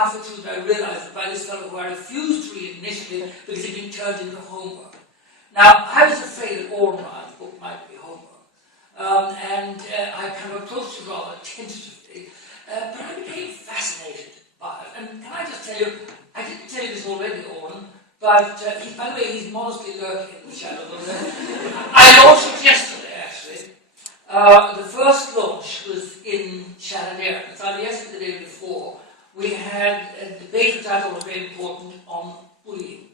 halfway through that I realised that by this fellow who I refused to read initially because it had been turned into homework. Now, I was afraid that Oran Ryan's book might be homework, and I kind of approached it rather tentatively, but I became fascinated by it. And can I just tell you, I didn't tell you this already, Oran, but by the way, he's modestly lurking in the shadow. I launched it yesterday, actually. The first launch was in Seanad Debate. It's either yesterday or the day before. We had a debate which I thought was very important on bullying.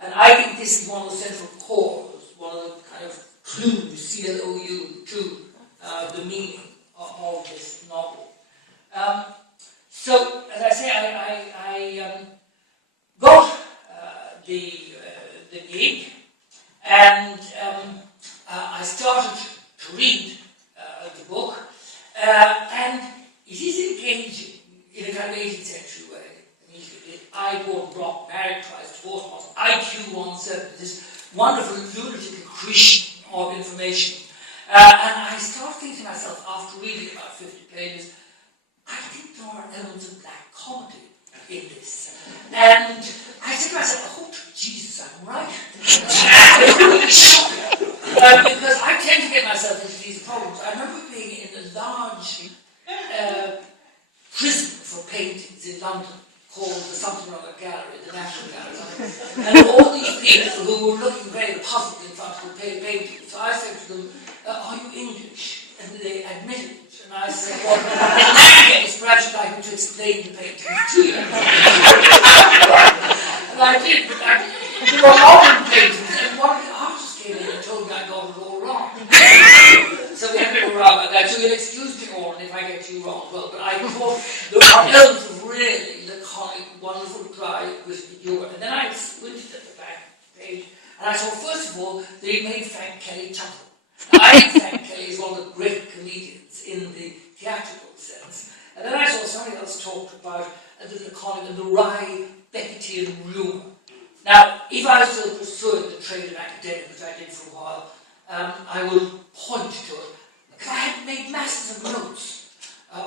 And I think this is one of the central cores, one of the kind of clues, C-L-O-U, to the meaning of this novel. So, as I say, I got the gig, and I started to read the book, and it is engaging in a kind of 18th century way. I-born Brock, married twice, divorced once, IQ 170, this wonderful lunatic accretion of information. And I started thinking to myself, after reading about 50 pages, I think there are elements of black comedy in this. And I said to myself, oh, Jesus, I'm right. Because I tend to get myself into these problems. I remember being in a large prison for paintings in London, called the something or other gallery, the National Gallery. And all these people who were looking very puzzled in front of the painting. So I said to them, are you English? And they admitted it. And I said, well, in that case, perhaps you'd like me to explain the painting to you. And I did, but there were modern paintings, and one of the artists came in and told me I got it all wrong. So we had to go around about that. So you'll excuse me, Oran, if I get you wrong as well. But I thought there are elements of really laconic, wonderful, dry, whispered humour. And then I squinted at the back page, and I saw, first of all, that he made Frank Kelly chuckle. Now, I think Frank Kelly is one of the great comedians in the theatrical sense. And then I saw somebody else talked about the laconic and the wry Beckettian rumour. Now, if I was still pursuing the trade of academic, which I did for a while, I would point to it, because I had made masses of notes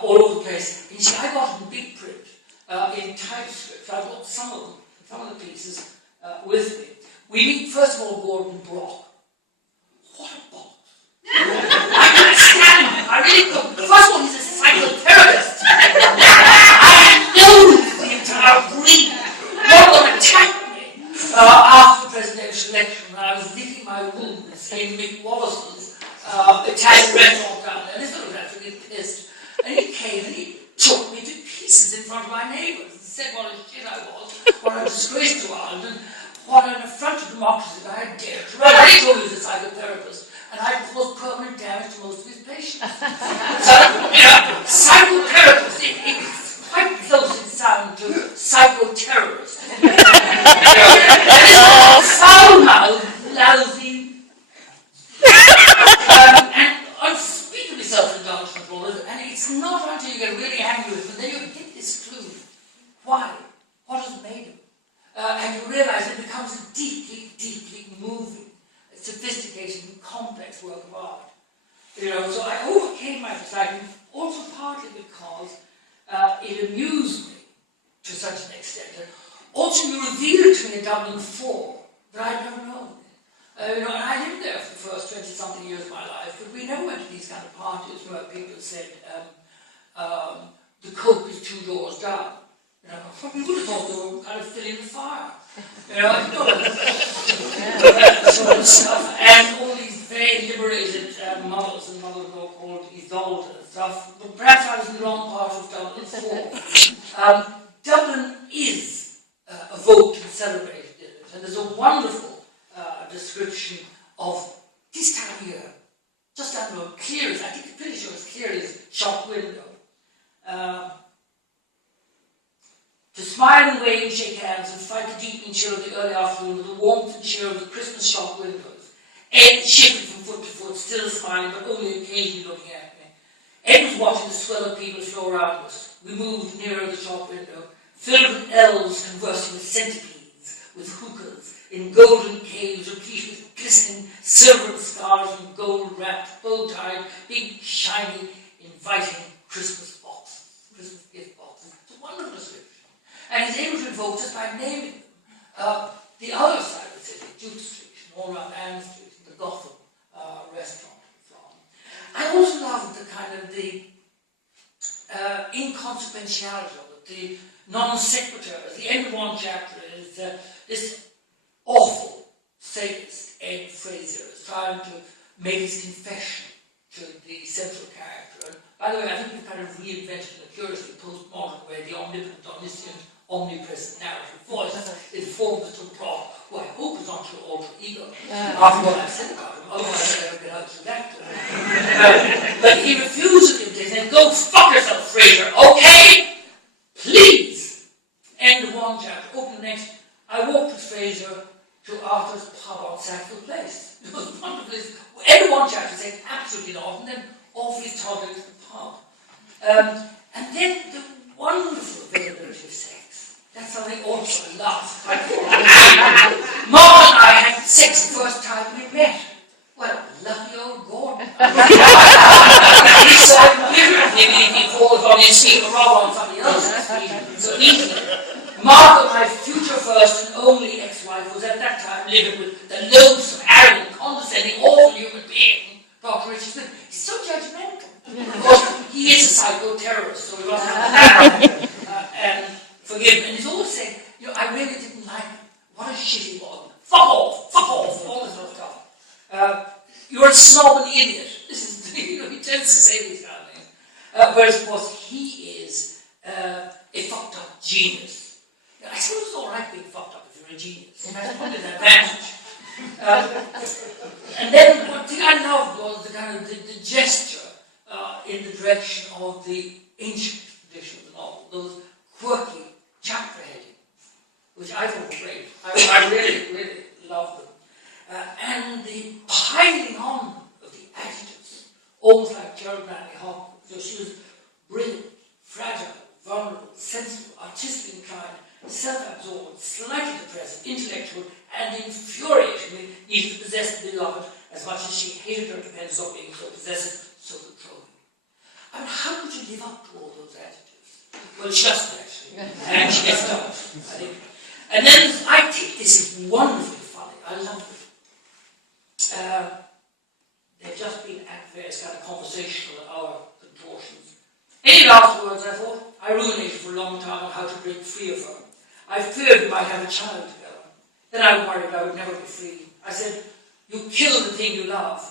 all over the place. And you see, I got in big print, in typescript. I've got some of the pieces with me. We meet, first of all, Gordon Brock. What a box. I couldn't stand him. I really couldn't. First of all, he's a psychotherapist. I loathe the entire breed. One of them attacked me after the presidential election when I was licking my wounds in Mick Wallace's Italian restaurant down there. And this fellow was absolutely pissed. And he came and he took me to pieces in front of my neighbours and said what a shit I was, what a disgrace to Ireland, and what an affront to democracy that I had dared to write. I told you he was a psychotherapist. And I caused permanent damage to most of his patients. So, psychotherapist, it's quite close in sound to psychoterrorist. Foul-mouthed, lousy, and unspeakably self-indulgent, and it's not until you get really angry with him, then you get this clue. Why? What has made him? And you realise it becomes a deeply, deeply moving, sophisticated and complex work of art. So I overcame my dislike, also partly because it amused me to such an extent. And also you revealed to me in Dublin 4 that I'd never known. And I lived there for the first 20-something years of my life, but we never went to these kind of parties where people said, the coke is 2 doors down. We would have thought they were kind of filling the fire. Sort of stuff. And all these very liberated mothers and mothers-in-law called Isolde and stuff. But perhaps I was in the wrong part of Dublin 4. Dublin is evoked and celebrated in it. And there's a wonderful description of this time of year. Just under Cleary's, I think I'm pretty sure it's Cleary's shop window. To smile and wave and shake hands and fight the deepening chill of the early afternoon with the warmth and cheer of the Christmas shop windows. Ed shifted from foot to foot, still smiling, but only occasionally looking at me. Ed was watching the swell of people flow around us. We moved nearer the shop window, filled with elves conversing with centipedes, with hookahs, in golden caves replete with glistening silver and scarlet and gold-wrapped, bow-tied, big, shiny, inviting Christmas boxes, Christmas gift boxes. It's a wonderful description. And he's able to evoke just by naming them. The other side of the city, Duke Street, all around Anne Street, the Gotham restaurant and so on. I also love the kind of the inconsequentiality of it, the non sequiturs. The end of one chapter is this awful sadist, Ed Fraser, is trying to make his confession to the central character. And by the way, I think we've kind of reinvented in a curiously postmodern way the omnipotent, omniscient, omnipresent narrative voice informed us to plot, who I hope is not your alter ego, after what I've said about him, otherwise I'll never get out through that. But he refuses to do this, go fuck yourself, Fraser, okay? Please! End of one chapter, open the next. I walked with Fraser to Arthur's pub on Sackville Place. It was wonderful. End of one chapter said absolutely not, and then off he's toddling to the pub. And then the wonderful availability of sex. That's something also I love. Mark and I had sex the first time we met. Well, lucky old Gordon. He saw maybe he falls on his feet or rather on somebody else's feet. So easily. Martha, my future first and only ex-wife, was at that time living with the loathsome, arrogant, condescending, awful human being, Dr. Richard Smith. He's so judgmental. Of course, he is a psycho-terrorist, so we must have to and forgive him. And he's always saying, I really didn't like him. What a shit he was. Fuck off, all this sort of stuff. You're a snob and idiot. This is, he tends to say these kind of things. Whereas, of course, he is a fucked up genius. I suppose it's all right being fucked up if you're a genius. That's probably an advantage. And then one thing I loved was the kind of the gesture in the direction of the ancient tradition of the novel, those quirky chapter headings, which I thought were great. I really, really loved them. And the piling on of the adjectives, almost like Gerald Manley Hopkins. So she was brilliant, fragile, vulnerable, sensible, artistically inclined, self-absorbed, slightly depressed, intellectual, and infuriatingly needed to possess the beloved as much as she hated her dependence on being so possessive, so controlling. I mean, how could you live up to all those adjectives? Well, she doesn't actually, and she gets done, I think. And then I think this is wonderfully funny. I love it. They've just been at various kind of conversational hour contortions. Any last words, I thought? I ruminated for a long time on how to break free of her. I feared we might have a child together. Then I worried I would never be free. I said, you killed the thing you love.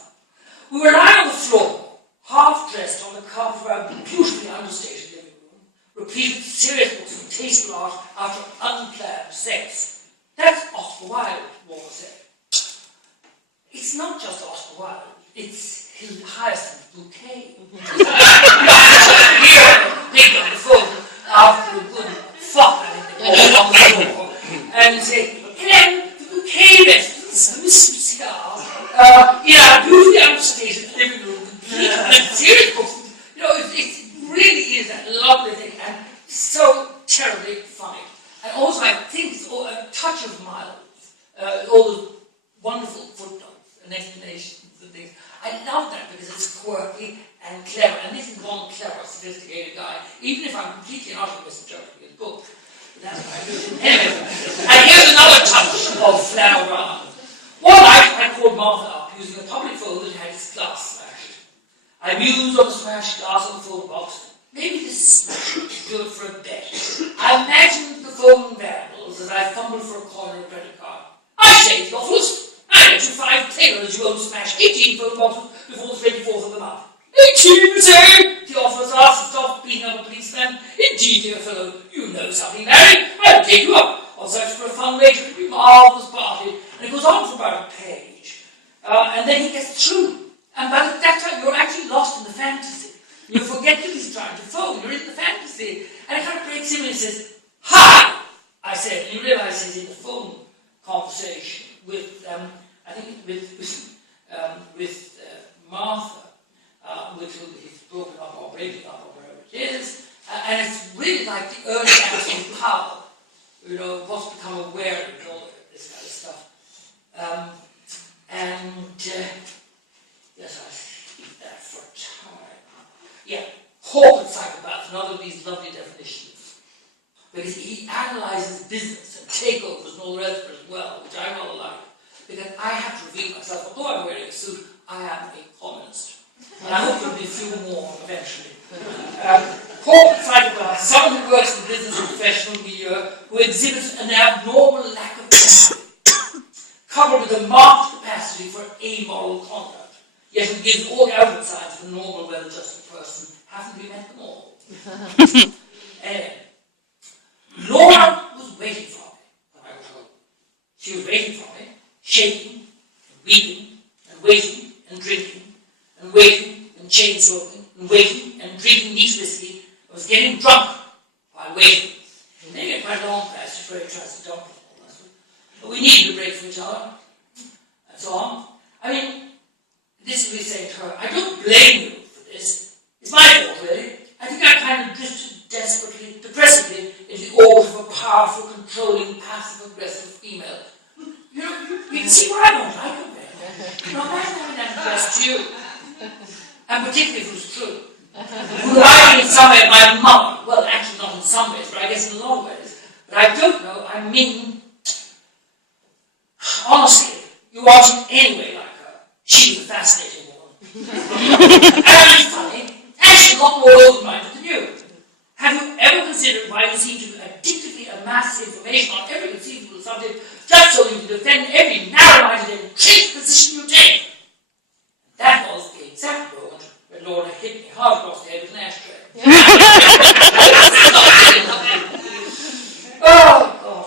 We were lying on the floor, half-dressed on the carpet of our beautifully understated living room, replete with serious books and tasteful art after unplanned sex. That's Oscar Wilde, Walter said. It's not just Oscar Wilde, it's his highest bouquet. Big on the phone after a good fuck on the floor, and say, Helen, the bouquet rests, the mystery cigar, in our beautifully understated living room, complete with serious books. It really is a lovely thing, and so terribly funny. And also, I think it's a touch of mild, all those wonderful footnotes and explanations and things. I love that because it's quirky and clever, and this is one clever, sophisticated guy, even if I'm completely and utterly misinterpreting his book. That's what I do. Anyway, and here's another touch of Flann O'Brien. One night I called Martha up using a public phone that had its glass smashed. I mused on the smashed glass of the phone box. Maybe this smash would do it for a bet. I imagined the phone vandals as I fumbled for a coin or a credit card. I say, Theophilus, I bet you 5 tailors you won't smash 18 phone boxes before the 24th of the month. 18, you say? Theophilus asked, stop beating up a policeman. Indeed, dear fellow, you know something, Larry. I'll take you up on search for a fundraiser. It will be a marvellous party. And it goes on for about a page. And then he gets through. And by that time, you're actually lost in the fantasy. You forget that he's trying to phone. You're in the fantasy. And it kind of breaks him and he says, hi! I said, and you realise he's in the phone conversation with, I think, with Martha, with whom he's broken up or breaking up or whatever it is. And it's really like the early acting power, what's become aware of all this kind of stuff. Yes, I speak that for time. Yeah, corporate psychopath, another of these lovely definitions. because he analyses business and takeovers and all the rest of it as well, which I rather like. Because I have to reveal myself, although I'm wearing a suit, I am a communist. And I hope there'll be a few more eventually. Corporate psychopath, someone who works in the business and professional milieu, who exhibits an abnormal lack of empathy, coupled with a marked capacity for amoral conduct, yet who gives all the outward signs of a normal, well-adjusted person. Haven't we met them all? Anyway, Laura was waiting for me, I was told. She was waiting for me, shaking, and weeping, and waiting, and drinking, and waiting, and chain smoking, and waiting, and drinking neat whiskey. I was getting drunk while waiting. And they get quite a long passage where he tries to dump it all. But we needed a break from each other, and so on. I mean, this will be saying to her, I don't blame you for this. It's my fault, really. I think I kind of drifted desperately, depressingly, into the orbit of a powerful, controlling, passive-aggressive female. You know, you can see why I don't like her very. You know, imagine having that impressed you. And particularly if it was true. Relying in some way on my mother. Well, actually not in some ways, but I guess in a lot of ways. But I don't know, I mean, honestly, you wasn't anyway like her. She was a fascinating woman. And funny, and she's a lot more open-minded than you. Have you ever considered why you seem to addictively amass information on every conceivable subject just so you can defend every narrow-minded and entrenched position you take? That was the exact moment when Laura hit me hard across the head with an ashtray. Oh, God.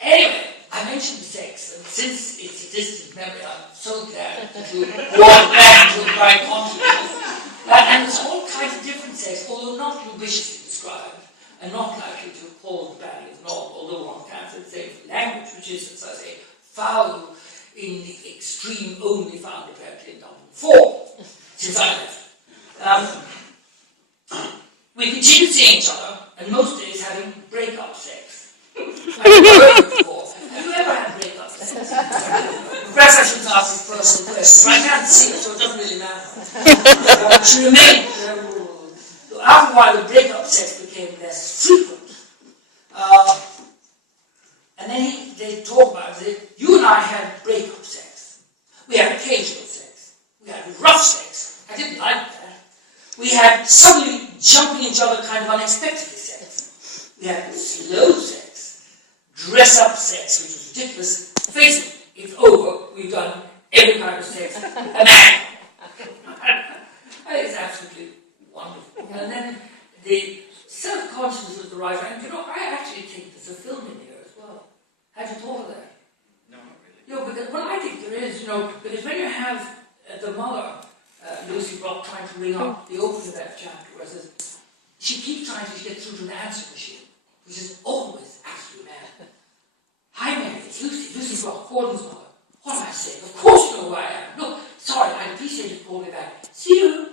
Anyway, I mentioned sex, and since it's a distant memory, I'm so glad to walk back to the right consciousness. And there's all kinds of different sex, although not judiciously described, and not likely to cause the body of normal, although one can't say the same for language, which is, as I say, foul in the extreme, only found apparently in Dublin 4, since I left. We continue seeing each other, and most days having break-up sex. I've never heard it before. Have you ever had break-up sex? Perhaps I shouldn't ask these personal questions, but I can't see it, so it doesn't really matter. She remained. After a while, the break-up sex became less frequent. And then they talk about it. You and I had break-up sex. We had occasional sex. We had rough sex. I didn't like that. We had suddenly jumping each other kind of unexpectedly sex. We had slow sex. Dress-up sex, which was ridiculous. Face it, it's over. We've done every kind of sex. A man. It's absolutely wonderful. And then the self-consciousness of the writer, and you know, I actually think there's a film in here as well. Have you thought of that? No, not really. You know, but well, I think there is, you know, because when you have the mother, Lucy Brock, trying to ring up the opening of that chapter, where it says, she keeps trying to get through to an answer machine, which is always absolutely mad. Hi, Mary, it's Lucy. Lucy Brock, Gordon's mother. What am I saying? Of course you know who I am. No, sorry, I'd appreciate you calling me back. See you.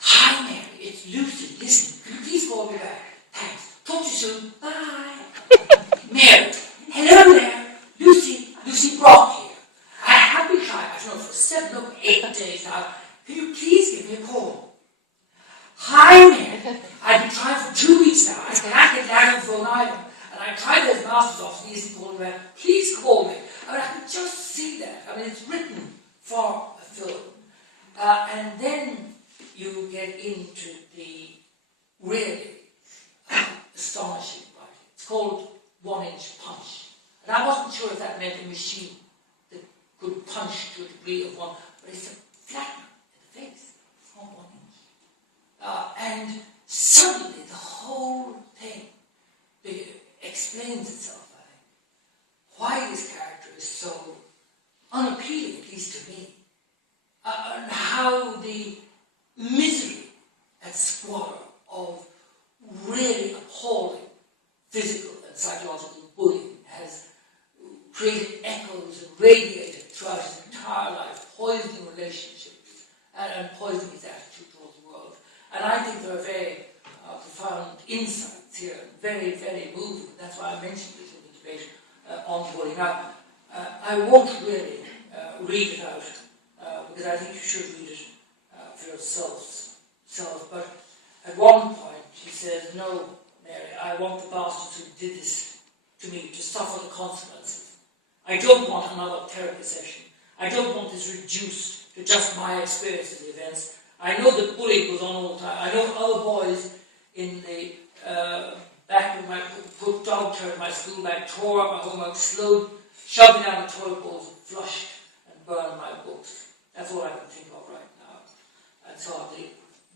Hi, Mary, it's Lucy. Listen, could you please call me back? Thanks. Talk to you soon. Bye. Mary, hello there. Lucy Brock here. I have been trying, I don't know, for 7 or 8 days now. Can you please give me a call? Hi, Mary. I've been trying for 2 weeks now. I can't get down on the phone either. And I tried those master's office and he isn't calling back. Please call me. I mean, I can just see that. I mean, it's written for a film. And then you get into the really astonishing writing. It's called 1-inch punch. And I wasn't sure if that meant a machine that could punch to a degree of one, but it's a flattener in the face. It's not 1 inch. And suddenly the whole thing explains itself, I think. Why this character is so unappealing, at least to me. And how the misery and squalor of really appalling physical and psychological bullying has created echoes and radiated throughout his entire life, poisoning relationships and poisoning his attitude towards the world. And I think there are very profound insights here, very, very moving. That's why I mentioned it in the debate on bullying. Now, I won't really read it out because I think you should read it for yourselves. But At one point, he says, "No, Mary, I want the bastards who did this to me to suffer the consequences. I don't want another therapy session. I don't want this reduced to just my experience of the events. I know that bullying goes on all the time. I know other boys in the back of my put dog turd in my school bag, tore up my homework, shoved me down the toilet bowls, flushed and burned my books. That's all I can think of right now." And so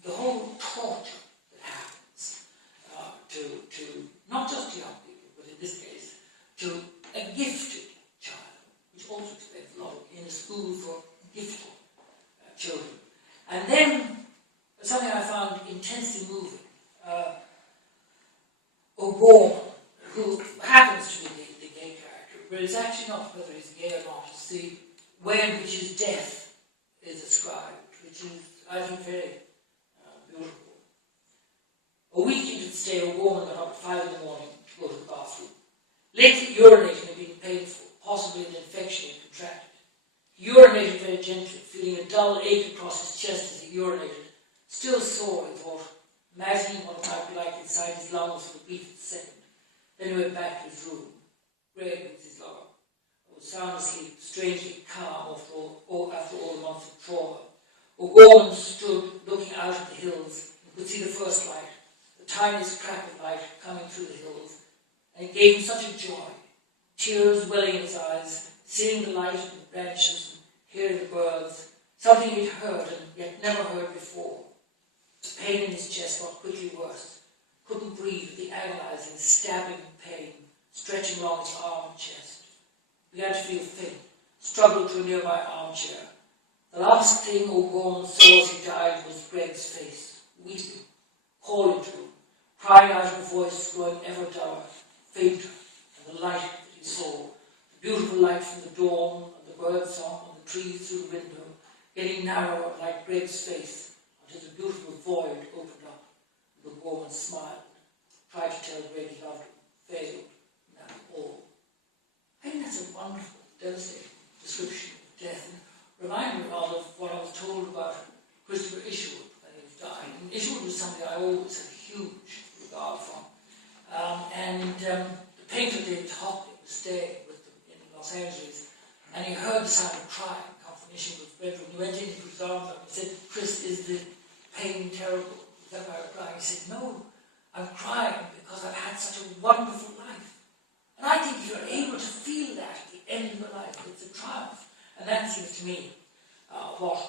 the whole torture that happens to not just young people, but in this case, to a gifted child, which also explains a lot in a school for gifted children. And then something I found intensely moving. Oran, who happens to be the gay character, but it's actually not whether he's gay or not, it's the way in which his death is described, which is, I think, very beautiful. A week into the stay, Oran got up at 5 in the morning to go to the bathroom. Lately, urinating had been painful, possibly an infection he contracted. He urinated very gently, feeling a dull ache across his chest as he urinated. Still sore, he thought, imagining what it might be like inside his lungs for a brief second. Then he went back to his room. Greg was his lover. He was sound asleep, strangely calm after all the months of trauma. Oran stood looking out at the hills and could see the first light, the tiniest crack of light coming through the hills, and it gave him such a joy, tears welling in his eyes, seeing the light in the branches and hearing the birds, something he'd heard and yet never heard before. The pain in his chest got quickly worse. Couldn't breathe with the agonizing, stabbing pain stretching along his arm and chest. Began to feel faint, struggled to a nearby armchair. The last thing Oran saw as he died was Greg's face, weeping, calling to him, crying out in a voice growing ever duller, fainter, and the light that he saw, the beautiful light from the dawn and the bird song and the trees through the window, getting narrower like Greg's face, until the beautiful void opened up, and the woman smiled, tried to tell Greg he loved him, failed, and that all. I think that's a wonderful, devastating description of death, and reminded me of what I was told about Christopher Isherwood when he was dying. And Isherwood was somebody I always had huge regard for. The painter David Hockney was staying with them in Los Angeles, and he heard the sound of crying come from Isherwood's bedroom. He went in, he put his arms up and said, "Chris, is the pain terrible? Is that why you're crying?" He said, "No, I'm crying because I've had such a wonderful life." And I think if you're able to feel that at the end of your life, it's a triumph. And that seems to me what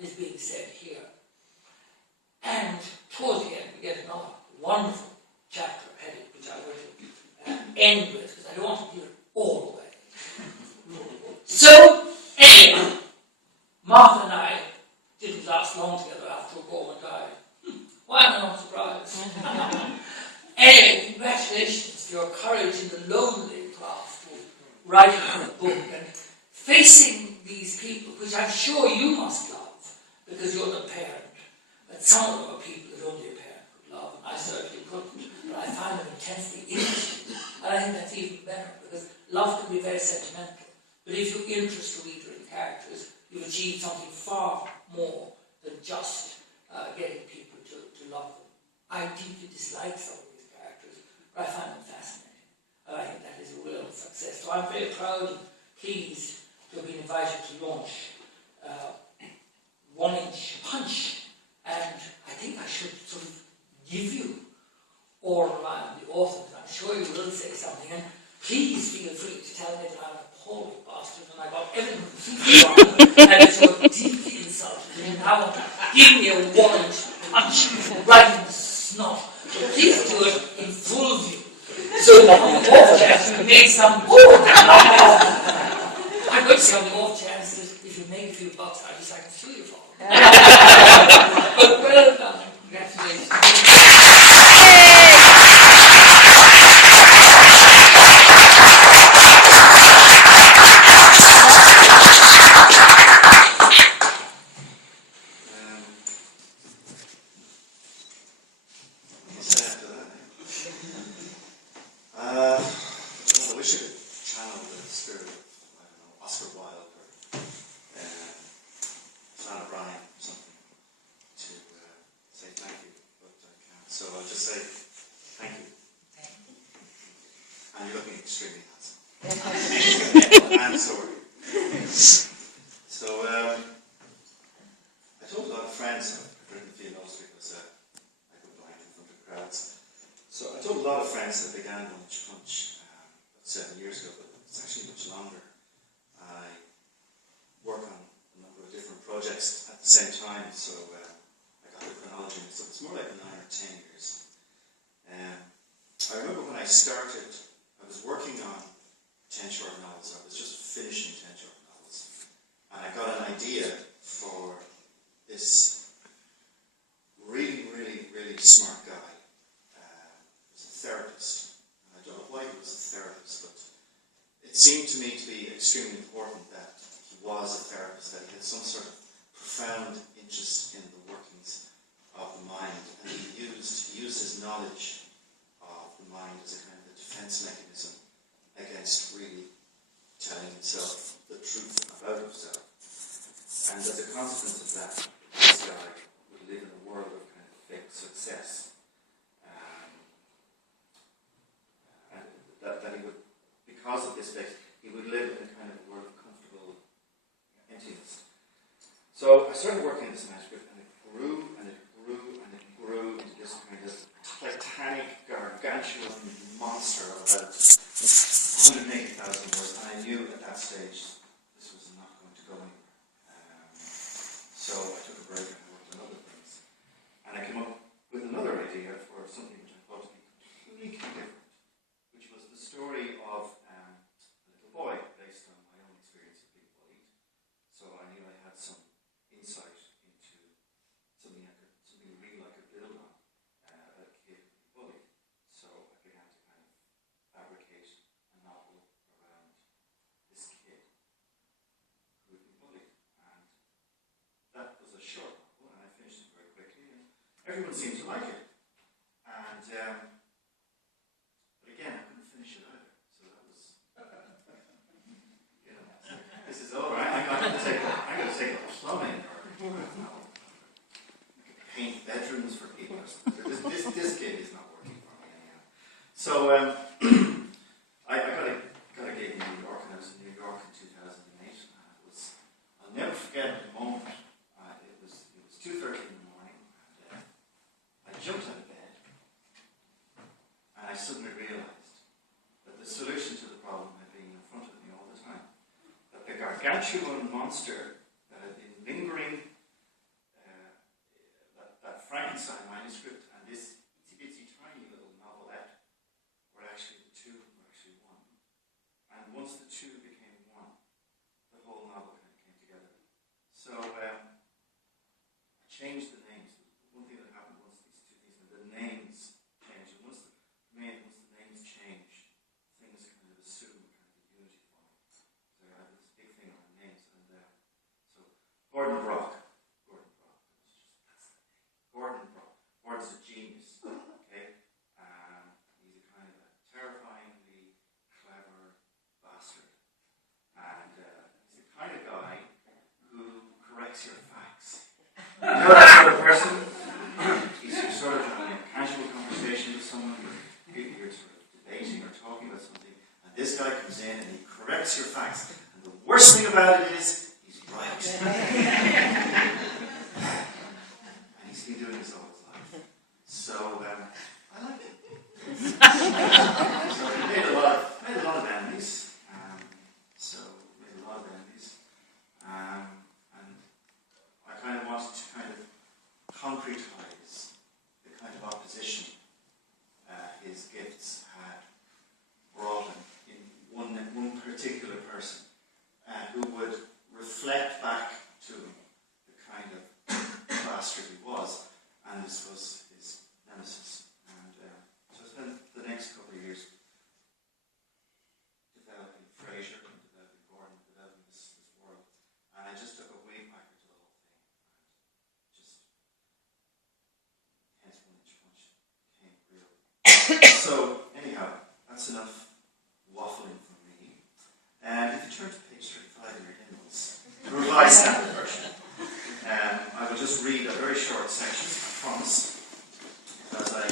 is being said here. And towards the end, we get another wonderful chapter headed, which I will end with, because I don't want to give it all away. So, anyway, Martha and I didn't last long together after Oran died. Why am I not surprised? Anyway, congratulations for your courage in the lonely craft of writing a book and facing these people, which I'm sure you must love, because you're the parent. But some of them are people that only a parent could love, and I certainly couldn't. But I find them intensely interesting. And I think that's even better, because love can be very sentimental. But if you interest the reader in characters, you achieve something far more than just getting people to love them. I deeply dislike some of these characters, but I find them fascinating. And I think that is a real success. So I'm very proud and pleased to have been invited to launch 1 Inch Punch. And I think I should sort of give you Oran Ryan, the author, because I'm sure you will say something. And please feel free to tell me that I'm an appalling bastard and I got everything completely wrong and that you're deeply insulted. And now give me a 1 Inch Punch right in the snot. So please do it in full view. So on the off chance you make some I'm going to say on the off chance that if you make a few bucks, I can sue you for them. But well done. Congratulations. I wish I could channel the spirit of, I don't know, Oscar Wilde or Flann O'Brien or something to say thank you. But So I'll just say thank you. And you're looking extremely handsome. And sorry. So I told a lot of friends, I didn't feel lost because I go blank in front of crowds. So I told a lot of friends that began Lunch Punch 7 years ago, but it's actually much longer. I work on a number of different projects at the same time, so I got the chronology mixed up. It's more like 9 or 10 years. I remember when I started, I was working on 10 short novels. I was just finishing 10 short novels. And I got an idea for this really, really, really smart guy. He was a therapist. And I don't know why he was a therapist, but it seemed to me to be extremely important that he was a therapist, that he had some sort of profound interest in the workings of the mind, and he used his knowledge of the mind as a kind of a defense mechanism against really telling himself the truth about himself. And as a consequence of that, this guy would live in a world of kind of fake success. And that he would, because of this fake, he would live in a kind of a world of comfortable emptiness. So I started working on this manuscript, and it grew and it grew and it grew into this kind of titanic, gargantuan monster of about 180,000 words. And I knew at that stage this was not going to go anywhere. So I took a break and I worked on other things. And I came up with another idea for something which I thought to be completely different, which was the story of a little boy based on my own experience of being bullied. So I knew I had some insight into something real I could build on about a kid being bullied. So I began to kind of fabricate a novel around this kid who had been bullied. And that was a short novel, and I finished it very quickly, and everyone seemed to like it. And but again, I couldn't finish it either. So that was, this is all right. I'm going to take up plumbing or paint bedrooms for people or something. This gig is not working for me anyhow. So I got a gig in New York, and I was in New York in 2008, and I'll never forget the moment. It was 2:30 in the morning, and I jumped out of bed, and I suddenly realized that the solution to the problem had been in front of me all the time. That the gargantuan monster that had been lingering, that Frankenstein manuscript and this itsy-bitsy tiny little novelette were actually the two, were actually one. And once the two became one, the whole novel kind of came together. So I changed the names. One thing that happened once the names changed. And once the names change, things kind of assume kind of a unity form. So I have this big thing on names. And so Gordon Brock. Gordon's a genius, okay? He's a kind of a terrifyingly clever bastard. And he's the kind of guy who corrects your facts. You know that sort of person? You're sort of having a casual conversation with someone, you're sort of debating or talking about something, and this guy comes in and he corrects your facts. And the worst thing about it is, he's right. And he's been doing this all his life. So I like it. So I made a lot of enemies. And I kind of wanted to kind of concretize the kind of opposition his gifts had brought him in one particular person, who would reflect back to him the kind of bastard he was, and this was his nemesis. And so I spent the next couple of years developing Fraser and developing Gordon, developing this world, and I just took a weed whacker to the whole thing, and just hence Lunch Punch became real. So anyhow, that's enough waffling from me. And if you turn to page 35 in your hymnals, the Revised Standard Version, I will just read a very short section, I promise, because I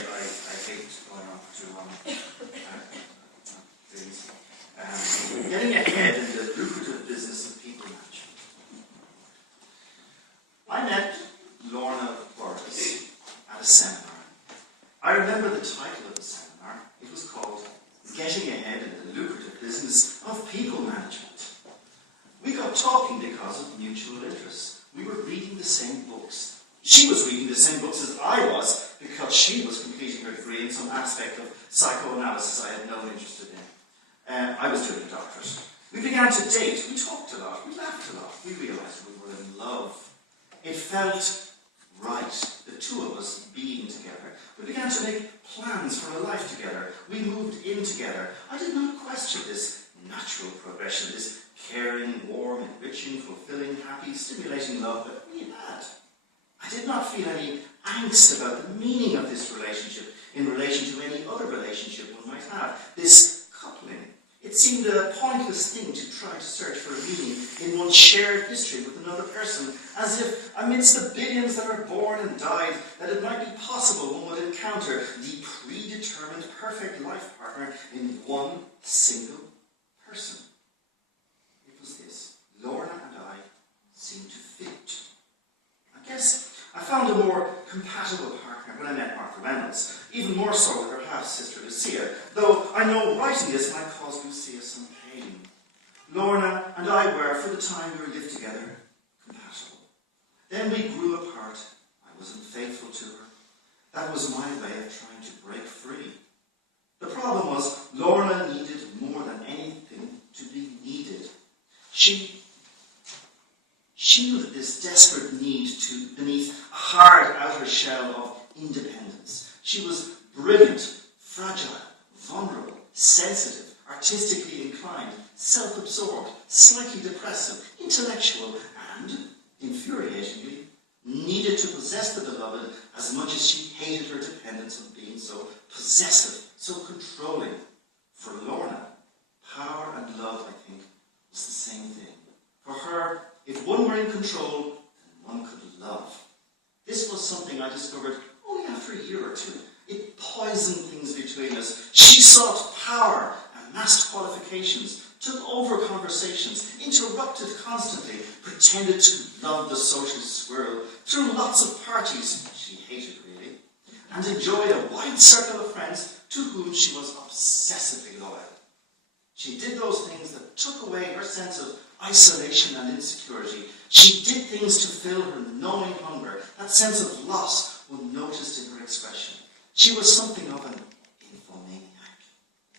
I remember the title of the seminar. It was called Getting Ahead in the Lucrative Business of People Management. We got talking because of mutual interests. We were reading the same books. She was reading the same books as I was because she was completing her degree in some aspect of psychoanalysis I had no interest in. I was doing a doctorate. We began to date. We talked a lot. We laughed a lot. We realised we were in love. It felt right, the two of us being together. We began to make plans for a life together. We moved in together. I did not question this natural progression, this caring, warm, enriching, fulfilling, happy, stimulating love that we had. I did not feel any angst about the meaning of this relationship in relation to any other relationship one might have. This coupling. It seemed a pointless thing to try to search for a meaning in one's shared history with another person, as if amidst the billions that are born and died, that it might be possible one would encounter the predetermined perfect life partner in one single person. It was this. Lorna and I seemed to fit. I guess I found a more compatible partner when I met Arthur Reynolds, even more so with her half-sister Lucia, though I know writing this might cause Lucia some pain. Lorna and I were, for the time we lived together, compatible. Then we grew apart. I was unfaithful to her. That was my way of trying to break free. The problem was Lorna needed more than anything to be needed. She shielded this desperate need to beneath a hard outer shell of independence. She was brilliant, fragile, vulnerable, sensitive, artistically inclined, self-absorbed, slightly depressive, intellectual, and, infuriatingly, needed to possess the beloved as much as she hated her dependence on being so possessive, so controlling. For Lorna, power and love, I think, was the same thing. For her, if one were in control, then one could love. This was something I discovered only after a year or two. It poisoned things between us. She sought power, amassed qualifications, took over conversations, interrupted constantly, pretended to love the social swirl, threw lots of parties she hated really, and enjoyed a wide circle of friends to whom she was obsessively loyal. She did those things that took away her sense of isolation and insecurity. She did things to fill her gnawing hunger, that sense of loss one noticed in her expression. She was something of an infomaniac,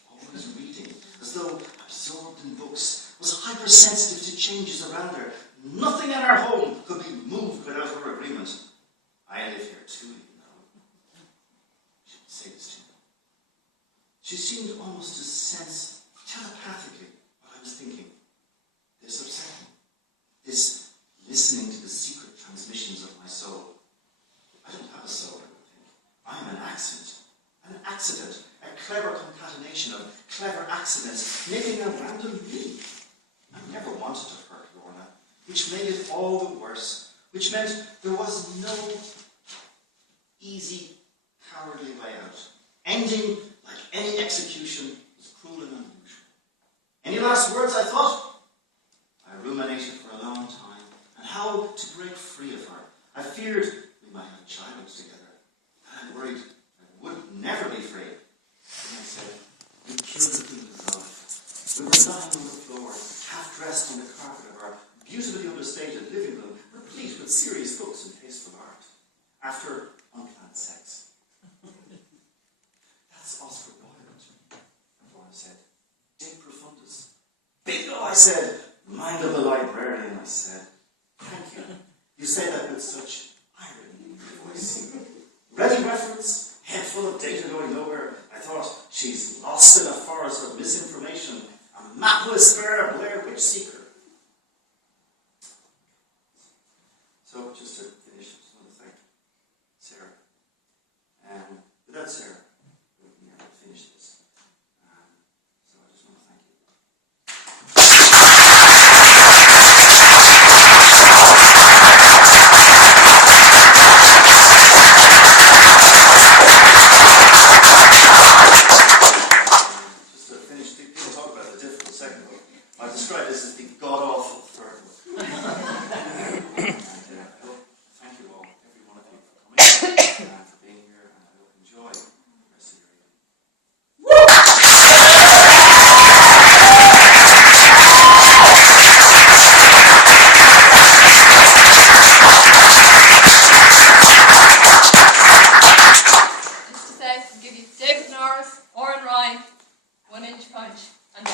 always reading, as though absorbed in books, was hypersensitive to changes around her. Nothing in her home could be moved without her agreement. I live here too, you know. She would say this to me. She seemed almost to sense telepathically what I was thinking. This upset me. This listening to the secret transmissions of my soul. I don't have a soul, I would think. I am an accident, a clever concatenation of clever accidents, making a random me. I never wanted to hurt Lorna, which made it all the worse, which meant there was no easy, cowardly way out. Ending, like any execution, was cruel and unusual. Any last words, I thought? I ruminated for a long time, and how to break free of her. I feared we might have a child together, and I worried I would never be free. And I said, we killed the love. We were lying on the floor, half-dressed on the carpet of our beautifully understated living room, replete with serious books and tasteful art. After unplanned sex. That's Oscar Wilde, Lorna said. De profundis. Bingo, I said. Mind of the librarian, I said. Thank you. You say that with such irony in your voice. Ready reference, head full of data going nowhere. I thought, she's lost in a forest of misinformation. A mapless fair Blair Witch seeker. So, just to finish, I just want to thank Sarah. And without Sarah, we would never finish this. So I just want to thank you. David Norris, Oran Ryan, 1 inch punch, and